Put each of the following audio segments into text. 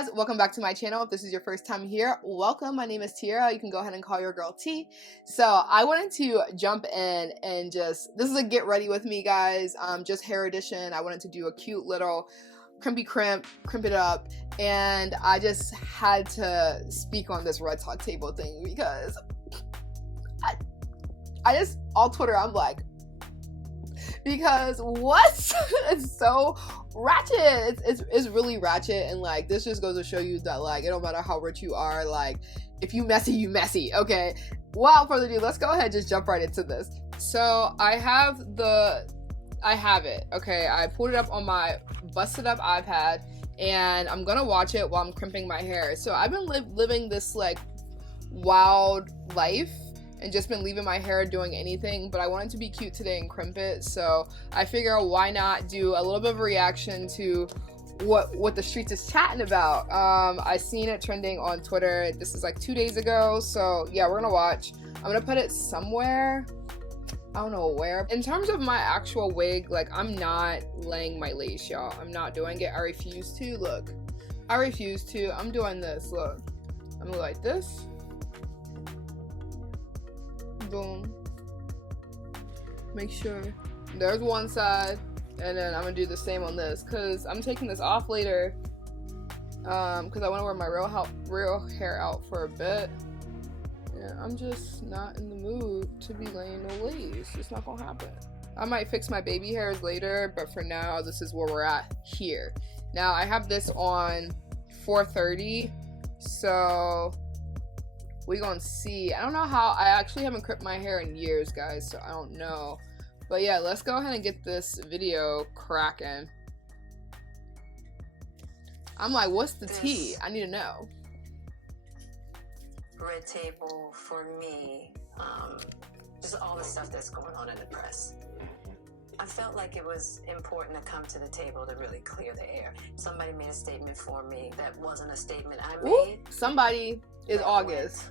guys, welcome back to my channel. If this is your first time here, welcome. My name is Tierra. You can go ahead and call your girl T. So I wanted to jump in and this is a get ready with me, guys. Just hair edition. I wanted to do a cute little crimpy crimp it up, and I just had to speak on this red talk table thing because I just, all Twitter, I'm like, because what? It's so ratchet. It's really ratchet, and like this just goes to show you that like it don't matter how rich you are, like if you messy, you messy. Okay, without further ado, let's go ahead, just jump right into this. So I have it. Okay, I pulled it up on my busted up iPad, and I'm gonna watch it while I'm crimping my hair. So I've been living this like wild life and just been leaving my hair doing anything, but I wanted to be cute today and crimp it, so I figure why not do a little bit of a reaction to what the streets is chatting about. I seen it trending on Twitter. This is like 2 days ago, so yeah, we're gonna watch. I'm gonna put it somewhere, I don't know where. In terms of my actual wig, like I'm not laying my lace, y'all. I'm not doing it. I refuse to. Look, I refuse to. I'm doing this. Look, I'm gonna go like this. Boom. Make sure there's one side, and then I'm gonna do the same on this because I'm taking this off later because I want to wear my real hair out for a bit. Yeah, I'm just not in the mood to be laying no lace. It's not gonna happen. I might fix my baby hairs later, but for now this is where we're at here. Now I have this on 4:30, so we gonna see. I don't know how. I actually haven't crimped my hair in years, guys, so I don't know. But yeah, let's go ahead and get this video cracking. I'm like, what's the tea? I need to know. Red table for me, just all the stuff that's going on in the press. I felt like it was important to come to the table to really clear the air. Somebody made a statement for me that wasn't a statement I made. Ooh, somebody is August.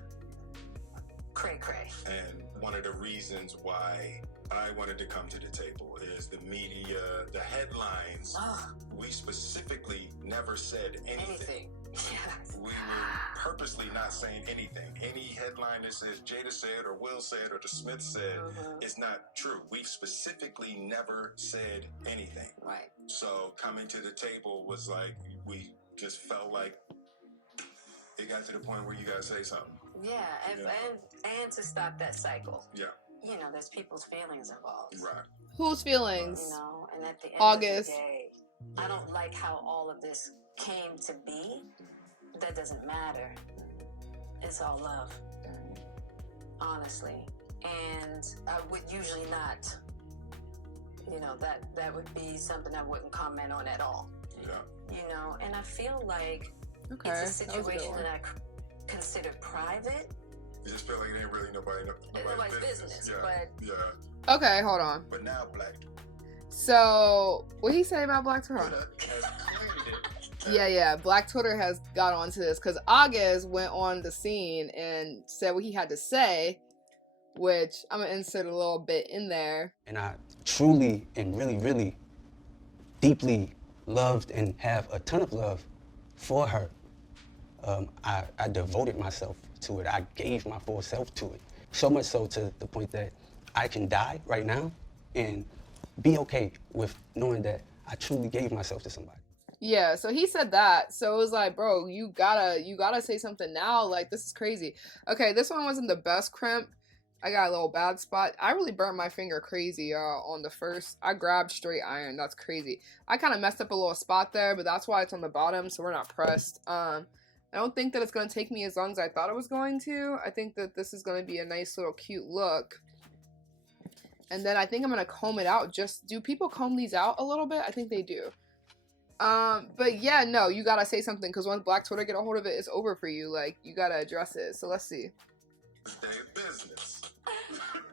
Cray cray. And one of the reasons why I wanted to come to the table is the media, the headlines. We specifically never said anything. Yes. We were purposely not saying anything. Any headline that says Jada said or Will said or the Smith said is not true. We've specifically never said anything. Right. So coming to the table was like, we just felt like it got to the point where you gotta say something. Yeah, and to stop that cycle. Yeah. You know, there's people's feelings involved. Right. Whose feelings? You know, and at the end August. of the day, I don't like how all of this came to be. That doesn't matter. It's all love, honestly. And I would usually not, you know, that would be something I wouldn't comment on at all. Yeah. You know, and I feel like Okay, it's a situation that I consider private. You just feel like it ain't really nobody's business. Yeah. But yeah. Okay, hold on. But now Black. So what he say about Black Twitter? Yeah. Black Twitter has got onto this because August went on the scene and said what he had to say, which I'm gonna insert a little bit in there. And I truly and really deeply loved and have a ton of love for her. I devoted myself to it. I gave my full self to it. So much so to the point that I can die right now and be okay with knowing that I truly gave myself to somebody. Yeah, so he said that. So it was like, bro, you gotta say something now. Like, this is crazy. Okay, this one wasn't the best crimp. I got a little bad spot. I really burnt my finger crazy, y'all, on the first. I grabbed straight iron. That's crazy. I kind of messed up a little spot there, but that's why it's on the bottom, so we're not pressed. I don't think that it's going to take me as long as I thought it was going to. I think that this is going to be a nice little cute look. And then I think I'm going to comb it out. Do people comb these out a little bit? I think they do. But yeah, no, you got to say something because once Black Twitter get a hold of it, it's over for you. Like, you got to address it. So let's see. Business.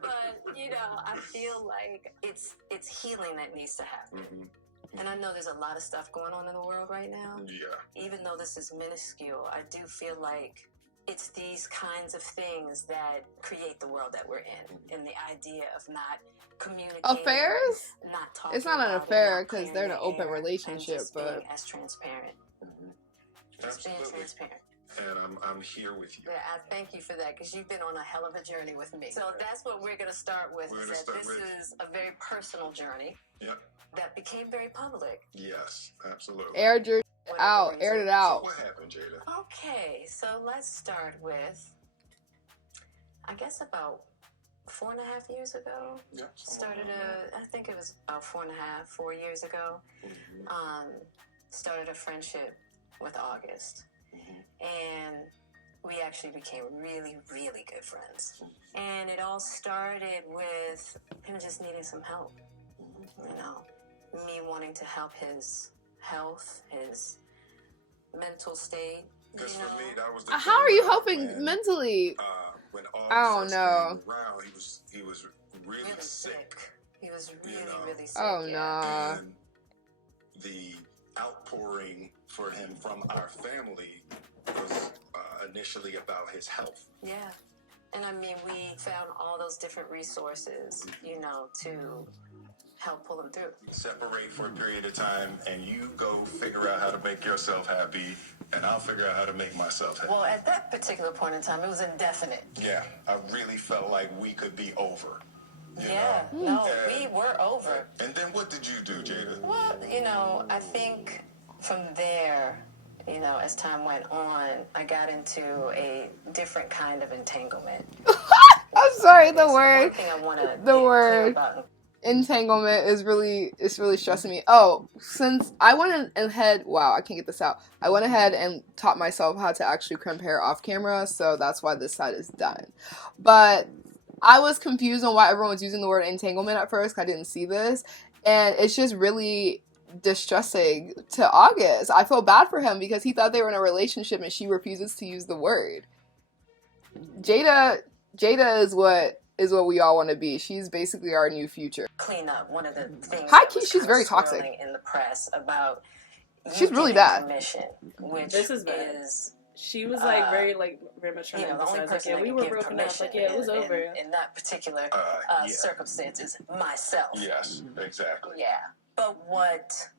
But, you know, I feel like it's healing that needs to happen. And I know there's a lot of stuff going on in the world right now. Yeah. Even though this is minuscule, I do feel like it's these kinds of things that create the world that we're in. And the idea of not communicating. Affairs? Not talking. It's not an about affair it, because not they're in an clearing open the air, relationship, and just but being as transparent. Just being Absolutely. transparent. And I'm here with you. Yeah, I thank you for that because you've been on a hell of a journey with me. So that's what we're going to start with. We're Is gonna that start this with- is a very personal journey Yep. that became very public. Yes, absolutely. Aired your One of the out, aired it reasons- So out. what happened, Jada? Okay, so let's start with, I guess about 4.5 years ago. Yeah. I think it was about 4 years ago. Started a friendship with August. And we actually became really, really good friends. And it all started with him just needing some help. You know, me wanting to help his health, his mental state. Because You for know? me, that was the How are you thing helping when, mentally? When I August don't first know. came around, he was really Really sick. He was really, know. really sick. Oh, yeah. nah. And the outpouring for him from our family was initially about his health. Yeah. And I mean, we found all those different resources, you know, to help pull him through. Separate for a period of time, and you go figure out how to make yourself happy, and I'll figure out how to make myself happy. Well, at that particular point in time, it was indefinite. Yeah, I really felt like we could be over. You Yeah. know? No, And- we were over. And then what did you do, Jada? Well, you know, I think from there, you know, as time went on, I got into a different kind of entanglement. I'm sorry, the One word thing I want to the word. Entanglement is really stressing me. Oh, since I went ahead, wow, I can't get this out. I went ahead and taught myself how to actually crimp hair off camera, so that's why this side is done. But I was confused on why everyone was using the word entanglement at first, 'cause I didn't see this, and it's just really distressing to August. I feel bad for him because he thought they were in a relationship and she refuses to use the word. Jada is what we all want to be. She's basically our new future. Clean up one of the things. High that key, was she's kind of very toxic. swirling in the press about She's really getting bad. Permission, which This is bad. is She was like very much trying you to know the only emphasize like, person yeah, that we can were give broken up. permission Like, yeah, it was over. in that particular Yeah. circumstance is myself. Yes, exactly. Yeah, but what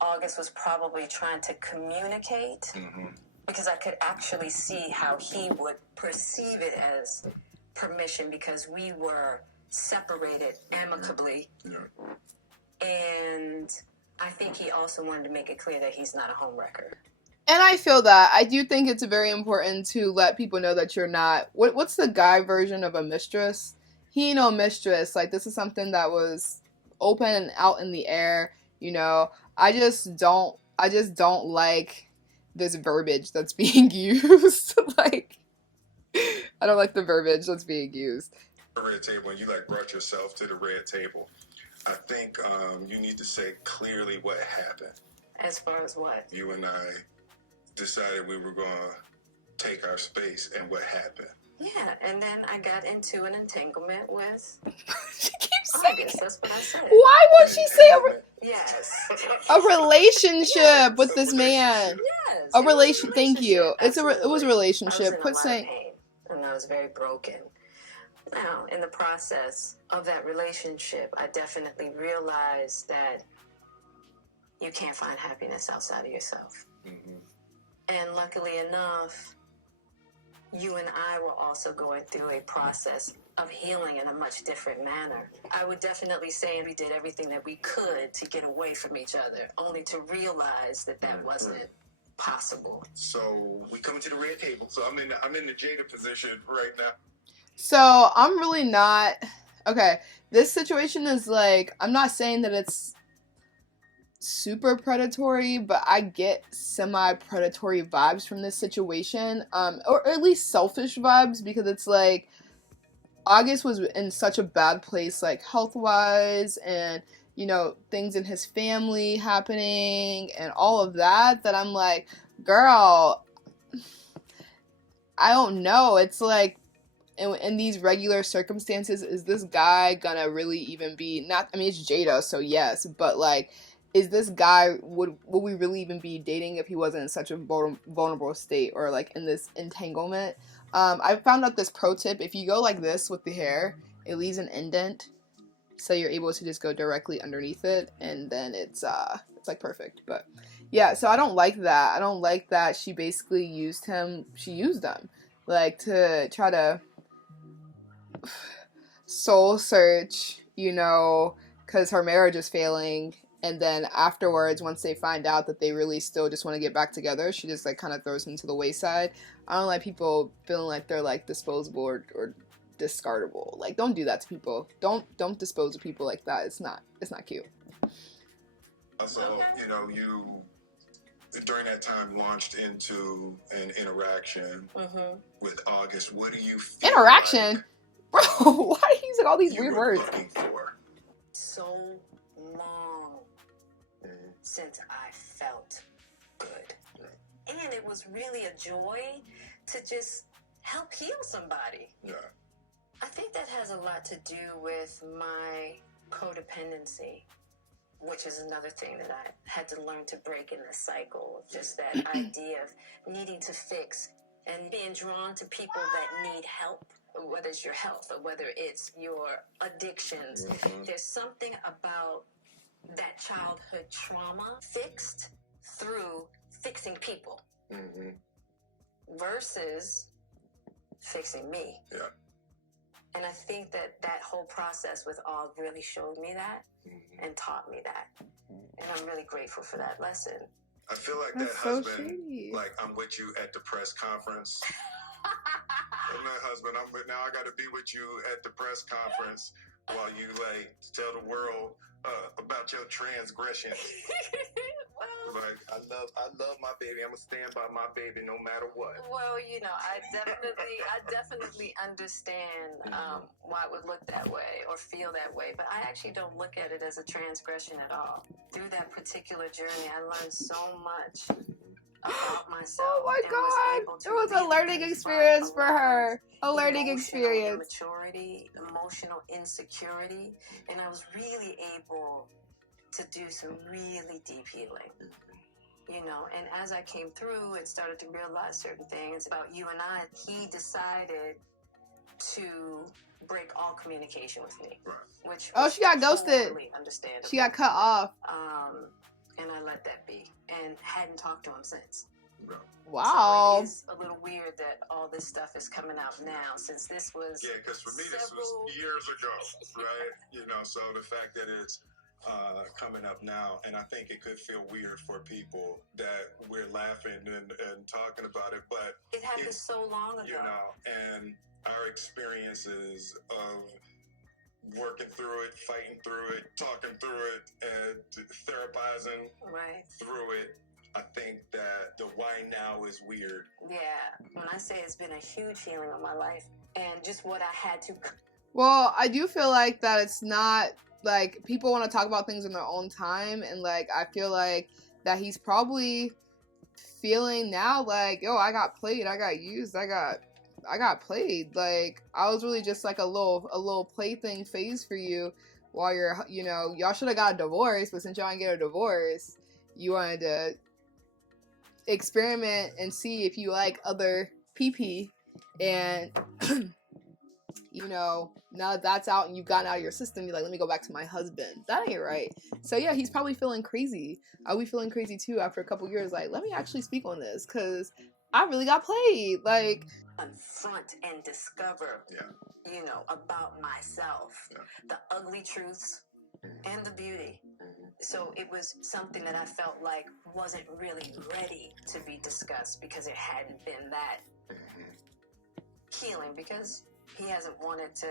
August was probably trying to communicate, Mm-hmm. because I could actually see how he would perceive it as permission because we were separated amicably. Yeah. And I think he also wanted to make it clear that he's not a homewrecker. And I feel that. I do think it's very important to let people know that you're not... What's the guy version of a mistress? He ain't no mistress. Like, this is something that was open and out in the air, you know? I just don't like this verbiage that's being used. Like, I don't like the verbiage that's being used. The red table, and you like brought yourself to the red table. I think you need to say clearly what happened. As far as what? You and I decided we were going to take our space, and what happened? Yeah, and then I got into an entanglement with She keeps saying August. it. That's what I said. Why would she say Yes. a relationship with this A man? Yes. A it was relation. Thank you. relationship, It was a absolutely. relationship. I was in Quit a lot saying. of pain, and I was very broken. Now, in the process of that relationship, I definitely realized that you can't find happiness outside of yourself. Mm-hmm. And luckily enough, you and I were also going through a process of healing in a much different manner. I would definitely say we did everything that we could to get away from each other, only to realize that that wasn't possible. So we come to the red table. So I'm in the Jada position right now. So I'm really not okay. This situation is like, I'm not saying that it's super predatory, but I get semi-predatory vibes from this situation, or at least selfish vibes, because it's like August was in such a bad place, like health-wise, and you know, things in his family happening and all of that, that I'm like, girl, I don't know. It's like, in these regular circumstances, is this guy gonna really even be, not, I mean, it's Jada, so yes, but like, is this guy, would we really even be dating if he wasn't in such a vulnerable state, or like in this entanglement? I found out this pro tip: if you go like this with the hair, it leaves an indent, so you're able to just go directly underneath it, and then it's like perfect. But Yeah, so I don't like that. I don't like that she basically used him. She used them, like, to try to soul search, you know, because her marriage is failing. And then afterwards, once they find out that they really still just want to get back together, she just like kind of throws him to the wayside. I don't like people feeling like they're like disposable or discardable. Like, don't do that to people. Don't dispose of people like that. It's not cute. Also, you know, you during that time launched into an interaction with August. What do you feel Interaction? like Bro, why are you using all these you weird were words? looking for? So long since I felt good. And it was really a joy to just help heal somebody. Yeah. I think that has a lot to do with my codependency, which is another thing that I had to learn to break in the cycle. Just that idea of needing to fix and being drawn to people that need help, whether it's your health or whether it's your addictions. There's something about that childhood trauma fixed through fixing people versus fixing me. Yeah. And I think that that whole process with Og really showed me that and taught me that. And I'm really grateful for that lesson. I feel like That's that so husband, shady. like, I'm with you at the press conference. I'm that husband. Now I got to be with you at the press conference while you like tell the world about your transgressions. Well, Like, I love my baby. I'm gonna stand by my baby no matter what. well, you know, I definitely understand why it would look that way or feel that way, but I actually don't look at it as a transgression at all. Through that particular journey, I learned so much about myself. Oh my and was god, able to it was a really learning confront experience a for lot of her. A learning emotional experience. immaturity, emotional insecurity, and I was really able to do some really deep healing. You know, and as I came through and started to realize certain things about you and I, he decided to break all communication with me, Right. which Oh, was she got ghosted. totally understandable. She got cut off. And I let that be, and hadn't talked to him since. Yeah. Wow. So it is a little weird that all this stuff is coming out now, since this was Yeah, because for me this was years ago, right? You know, so the fact that it's coming up now, and I think it could feel weird for people that we're laughing and talking about it, but it happened so long ago. You know, and our experiences of working through it, fighting through it, talking through it, and therapizing through it. I think that the why now is weird. Yeah, when I say it's been a huge healing of my life, and just what I had to. Well, I do feel like that it's not, like, people want to talk about things in their own time, and, like, I feel like that he's probably feeling now like, yo, I got played, I got used, I got played. Like, I was really just like a little plaything phase for you while you're, you know, y'all should have got a divorce, but since y'all didn't get a divorce, you wanted to experiment and see if you like other PP, and you know, now that that's out and you've gotten out of your system, you're like, let me go back to my husband. That ain't right. So yeah, he's probably feeling crazy. I'll be feeling crazy too after a couple years, like, let me actually speak on this, because I really got played. Like, confront and discover, you know, about myself, the ugly truths and the beauty. So it was something that I felt like wasn't really ready to be discussed because it hadn't been that healing, because he hasn't wanted to,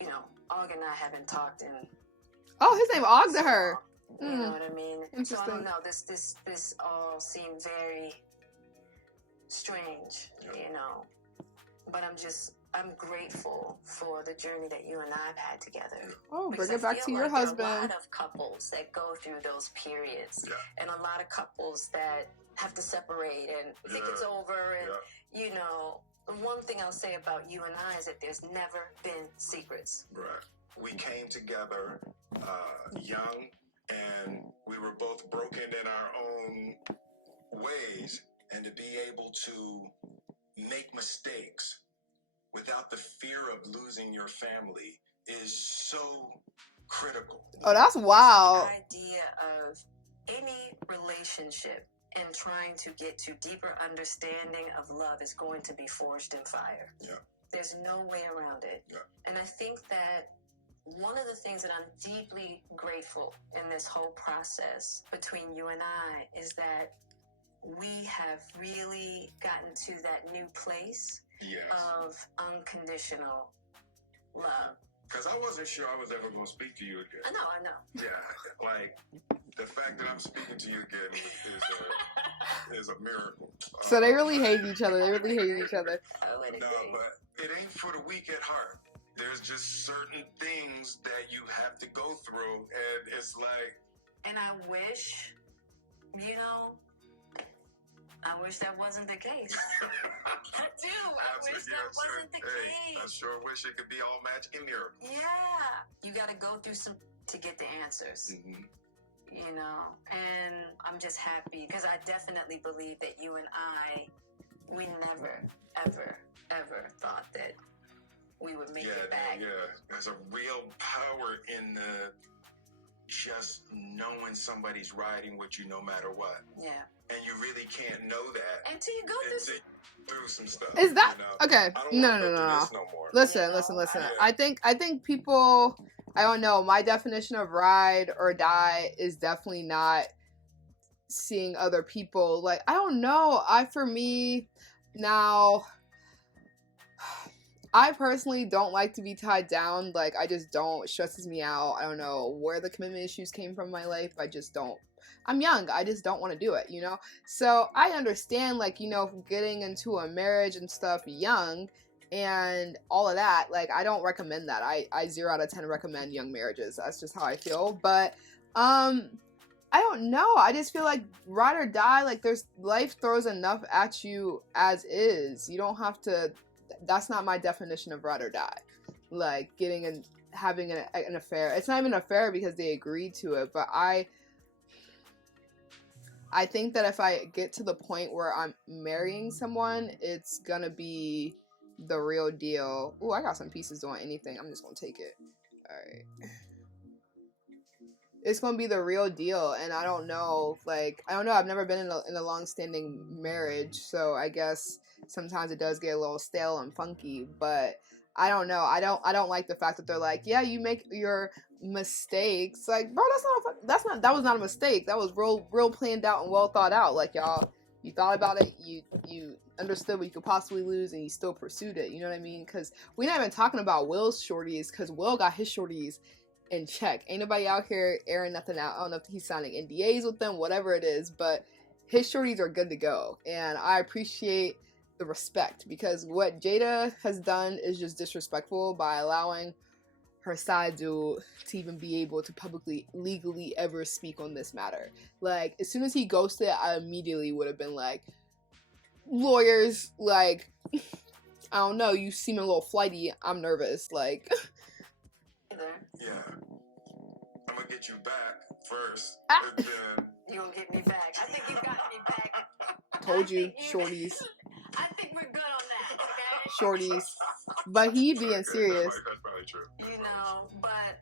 you know, Og and I haven't talked in. oh, his name Og to her. You know what I mean? Interesting. So I don't know. This all seemed very strange, you know. But I'm grateful for the journey that you and I have had together. Oh, Because bring it back I to feel your like there are husband. a lot of couples that go through those periods, and a lot of couples that have to separate and think it's over, and you know. The one thing I'll say about you and I is that there's never been secrets. Right. We came together young, and we were both broken in our own ways, and to be able to make mistakes without the fear of losing your family is so critical. Oh, that's wild. The idea of any relationship and trying to get to deeper understanding of love is going to be forged in fire. Yeah. There's no way around it. Yeah. And I think that one of the things that I'm deeply grateful in this whole process between you and I is that we have really gotten to that new place Yes. of unconditional love. Because I wasn't sure I was ever going to speak to you again. I know. Yeah, like the fact that I'm speaking to you again is a miracle. So they really hate each other. They really hate each other. Oh, and No, but it ain't for the weak at heart. There's just certain things that you have to go through, and it's like. And I wish, I wish that wasn't the case. I do. I wish that wasn't the case. I sure wish it could be all magic and miracles. Yeah. You got to go through some to get the answers. Mm-hmm. And I'm just happy because I definitely believe that you and we never, ever, ever thought that we would make it back. Yeah. There's a real power in just knowing somebody's riding with you no matter what. Yeah. And you really can't know that until you go through some stuff. Is that okay? I don't No. wanna go through this no more. Listen. I think people. I don't know. My definition of ride or die is definitely not seeing other people. Like, I don't know. For me now, I personally don't like to be tied down. Like, I just don't. It stresses me out. I don't know where the commitment issues came from in my life. I just don't. I'm young. I just don't want to do it, So I understand, like, getting into a marriage and stuff young and all of that. Like, I don't recommend that. I 0 out of 10 recommend young marriages. That's just how I feel. But, I don't know. I just feel like ride or die, like, life throws enough at you as is. You don't have to. That's not my definition of ride or die. Like, having an affair. It's not even an affair because they agreed to it, but I think that if I get to the point where I'm marrying someone, it's gonna be the real deal. Ooh, I got some pieces doing anything. I'm just gonna take it. Alright. It's gonna be the real deal, and I don't know. I've never been in a long-standing marriage, so I guess sometimes it does get a little stale and funky, but I don't know. I don't like the fact that they're like, yeah, you make your mistakes. Like, bro, that was not a mistake. That was real planned out and well thought out. Like, y'all, you thought about it, you understood what you could possibly lose, and you still pursued it. You know what I mean? Because we're not even talking about Will's shorties, because Will got his shorties in check. Ain't nobody out here airing nothing out. I don't know if he's signing NDAs with them, whatever it is, but his shorties are good to go, and I appreciate the respect, because what Jada has done is just disrespectful by allowing her side to even be able to publicly, legally ever speak on this matter. Like, as soon as he ghosted, I immediately would have been like, lawyers, like, I don't know, you seem a little flighty, I'm nervous, like. Yeah. I'm gonna get you back first, and then. You gonna get me back. I think you got me back. Told you, shorties. I think we're good on that, okay? Shorties. But he being serious. That's probably true. But,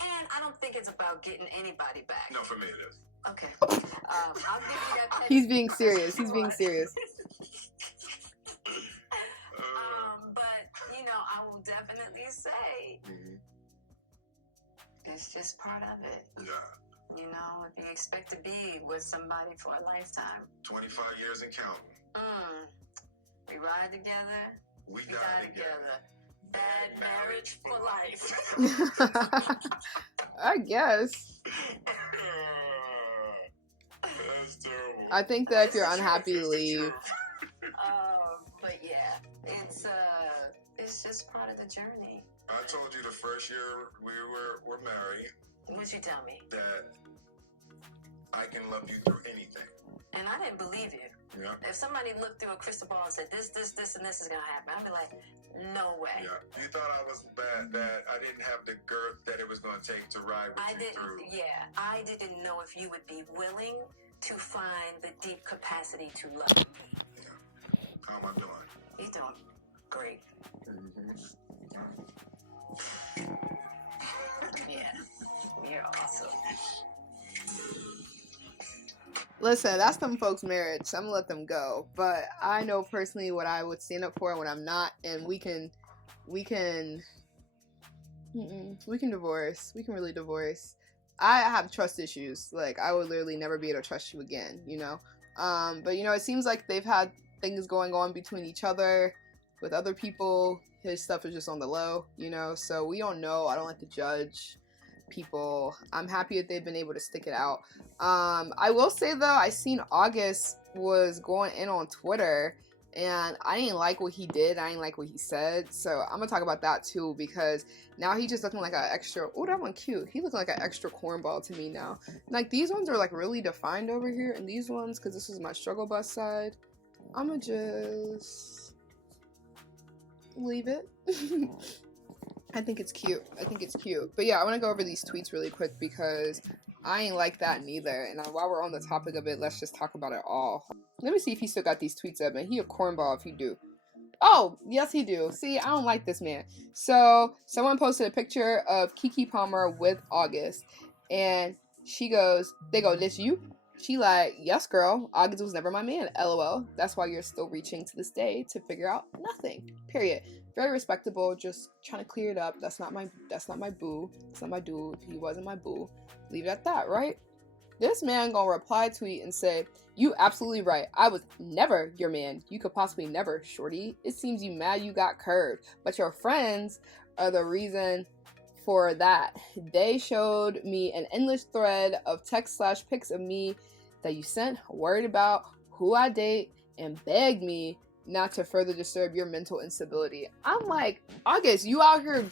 and I don't think it's about getting anybody back. No, for me it is. Okay. I'll give you that. He's being serious. He's being serious. But, I will definitely say, it's just part of it. Yeah. If you expect to be with somebody for a lifetime. 25 years and counting. We ride together. We die together. Bad marriage for life. I guess. That's terrible. I think that if you're unhappy, leave. But yeah, it's just part of the journey. I told you the first year we were married. What'd you tell me? That I can love you through anything. And I didn't believe you. Yeah. If somebody looked through a crystal ball and said, this, and this is going to happen, I'd be like, no way. Yeah. You thought I was bad, that I didn't have the girth that it was going to take to ride with you through. Yeah. I didn't know if you would be willing to find the deep capacity to love me. Yeah. How am I doing? You're doing great. Yeah. You're awesome. Listen, that's them folks' marriage. So I'm gonna let them go. But I know personally what I would stand up for and what I'm not, and we can divorce. We can really divorce. I have trust issues. Like, I would literally never be able to trust you again, you know? But, you know, it seems like they've had things going on between each other with other people. His stuff is just on the low, you know? So we don't know. I don't like to judge people. I'm happy that they've been able to stick it out. I will say, though, I seen August was going in on Twitter, and I didn't like what he did. I didn't like what he said. So I'm gonna talk about that too, because now he's just looking like an extra, oh, that one cute. He looking like an extra cornball to me now. Like, these ones are like really defined over here, and these ones, because this is my struggle bus side, I'm gonna just leave it. I think it's cute. I think it's cute. But yeah, I want to go over these tweets really quick because I ain't like that neither. And while we're on the topic of it, let's just talk about it all. Let me see if he still got these tweets up. And he a cornball if he do. Oh, yes he do. See, I don't like this man. So, someone posted a picture of Keke Palmer with August. And they go, this you? She like, yes girl, August was never my man, lol. That's why you're still reaching to this day to figure out nothing, period. Very respectable, just trying to clear it up. That's not my boo. It's not my dude. He wasn't my boo. Leave it at that, right? This man gonna reply tweet and say, you absolutely right. I was never your man. You could possibly never, shorty. It seems you mad you got curved. But your friends are the reason for that. They showed me an endless thread of text/pics of me that you sent, worried about who I date, and begged me not to further disturb your mental instability. I'm like, August, you out here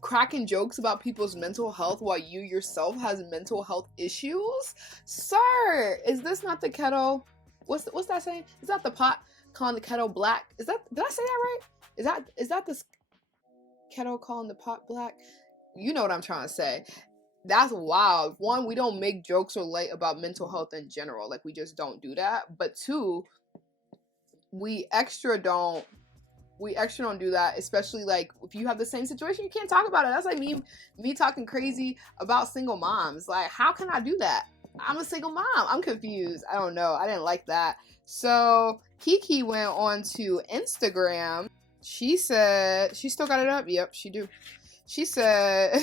cracking jokes about people's mental health while you yourself has mental health issues? Sir, is this not the kettle? What's that saying? Is that the pot calling the kettle black? Did I say that right? Is that the kettle calling the pot black? You know what I'm trying to say. That's wild. One, we don't make jokes or light about mental health in general. Like, we just don't do that. But two, we extra don't do that, especially like if you have the same situation, you can't talk about it. That's like me talking crazy about single moms. Like, how can I do that? I'm a single mom. I'm confused. I don't know. I didn't like that. So Keke went on to Instagram. She said, she still got it up? Yep, she do. She said,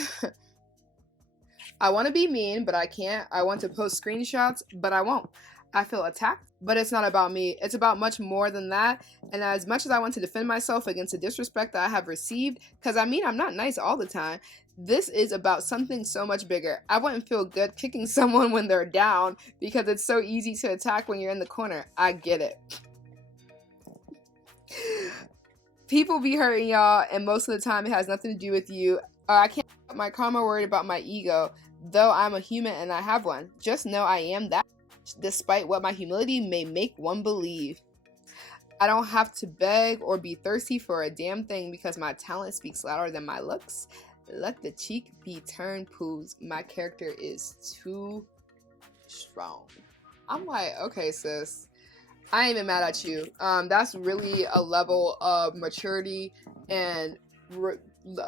I want to be mean, but I can't. I want to post screenshots, but I won't. I feel attacked, but it's not about me. It's about much more than that. And as much as I want to defend myself against the disrespect that I have received, because I mean, I'm not nice all the time, this is about something so much bigger. I wouldn't feel good kicking someone when they're down because it's so easy to attack when you're in the corner. I get it. People be hurting y'all, and most of the time it has nothing to do with you. I can't put my karma worried about my ego, though I'm a human and I have one. Just know I am that, despite what my humility may make one believe. I don't have to beg or be thirsty for a damn thing because my talent speaks louder than my looks. Let the cheek be turned, poos. My character is too strong. I'm like, okay, sis. I ain't even mad at you. That's really a level of maturity, and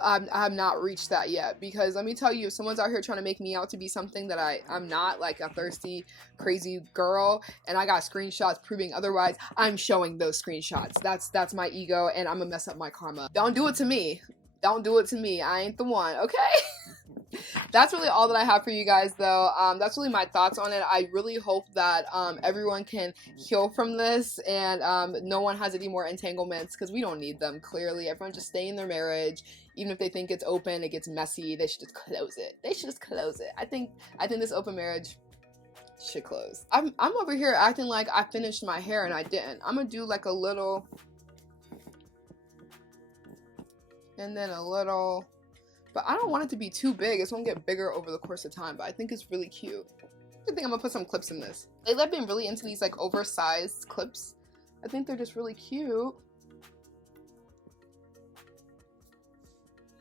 I have not reached that yet. Because let me tell you, if someone's out here trying to make me out to be something that I'm not, like a thirsty, crazy girl, and I got screenshots proving otherwise, I'm showing those screenshots. That's my ego, and I'm gonna mess up my karma. Don't do it to me. Don't do it to me. I ain't the one, okay? That's really all that I have for you guys, though. That's really my thoughts on it. I really hope that everyone can heal from this, and no one has any more entanglements, because we don't need them, clearly. Everyone just stay in their marriage. Even if they think it's open, it gets messy, they should just close it. They should just close it. I think this open marriage should close. I'm over here acting like I finished my hair, and I didn't. I'm gonna do like a little, and then a little, but I don't want it to be too big. It's gonna get bigger over the course of time, but I think it's really cute. I think I'm gonna put some clips in this. Lately I've been really into these like oversized clips. I think they're just really cute.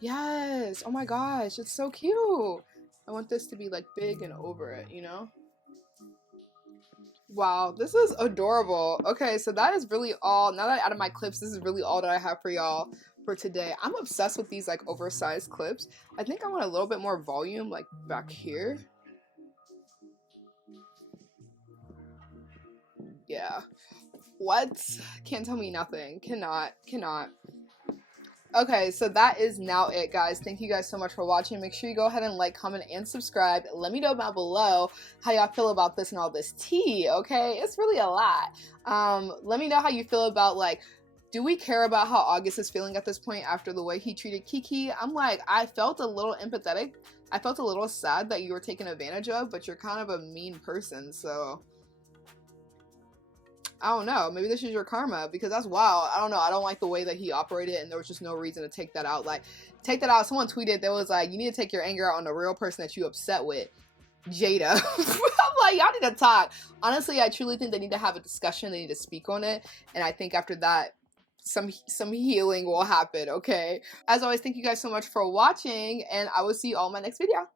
Yes, oh my gosh, it's so cute. I want this to be like big and over it, you know? Wow, this is adorable. Okay, so that is really all. Now that I added my clips, this is really all that I have for y'all for today. I'm obsessed with these like oversized clips. I think I want a little bit more volume like back here. Yeah. What? Can't tell me nothing. Cannot. Okay, so that is now it, guys. Thank you guys so much for watching. Make sure you go ahead and like, comment, and subscribe. Let me know down below how y'all feel about this and all this tea, okay? It's really a lot. Let me know how you feel about, like, do we care about how August is feeling at this point after the way he treated Kiki? I'm like, I felt a little empathetic. I felt a little sad that you were taken advantage of, but you're kind of a mean person, so I don't know. Maybe this is your karma, because that's wild. I don't know. I don't like the way that he operated, and there was just no reason to take that out. Like, take that out. Someone tweeted that was like, you need to take your anger out on the real person that you upset with, Jada. I'm like, y'all need to talk. Honestly, I truly think they need to have a discussion. They need to speak on it, and I think after that, some healing will happen, okay? As always, thank you guys so much for watching, and I will see you all in my next video.